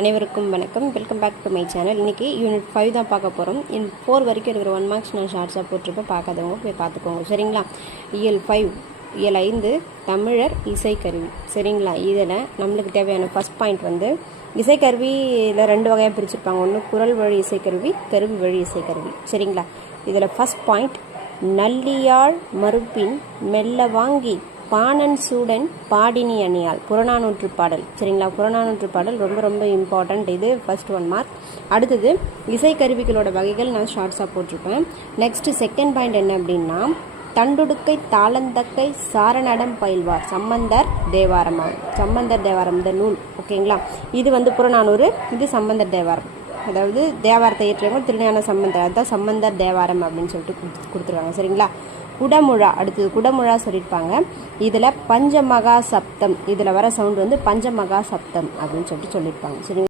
அனைவருக்கும் வணக்கம். Welcome back to my channel. இன்றைக்கி யூனிட் 5 தான் பார்க்க போகிறோம். 4 வரைக்கும் இருக்கிற 1 மார்க்ஸ் நான் ஷார்ட்ஸாக போட்டிருப்பேன். பார்க்காதவங்க போய் பார்த்துக்கோங்க, சரிங்களா? இயல் 5 இயல் 5 தமிழர் இசைக்கருவி, சரிங்களா? இதில் நம்மளுக்கு தேவையான ஃபஸ்ட் பாயிண்ட் வந்து இசைக்கருவியில் 2 வகையாக பிரிச்சுருப்பாங்க. ஒன்று குரல் வழி இசைக்கருவி, கருவி வழி இசைக்கருவி, சரிங்களா? இதில் ஃபஸ்ட் பாயிண்ட், நல்லியாழ் மறுப்பின் மெல்ல வாங்கி பாணன் சூடன் பாடினி அணியால், புறநானூற்று பாடல், சரிங்களா? புறநானூற்று பாடல் ரொம்ப ரொம்ப இம்பார்ட்டண்ட். இது ஃபர்ஸ்ட் 1 மார்க். அடுத்தது இசைக்கருவிகளோட வகைகள் நான் ஷார்ட்ஸாக போட்டிருப்பேன். நெக்ஸ்ட் செகண்ட் பாயிண்ட் என்ன அப்படின்னா, தண்டுடுக்கை தாளந்தக்கை சாரணடம் பயில்வார் சம்பந்தர் தேவாரமாகும். சம்பந்தர் தேவாரம் இந்த நூல், ஓகேங்களா? இது வந்து புறநானூறு, இது சம்பந்தர் தேவாரம். அதாவது தேவாரத்தை ஏற்றவங்க திருஞான சம்பந்தர், அதுதான் சம்பந்தர் தேவாரம் அப்படின்னு சொல்லிட்டு கொடுத்துருவாங்க, சரிங்களா? குடமுழா, அடுத்தது குடமுழா சொல்லியிருப்பாங்க. இதில் பஞ்சமகா சப்தம், இதில் வர சவுண்ட் வந்து பஞ்சமகா சப்தம் அப்படின்னு சொல்லியிருப்பாங்க, சரி.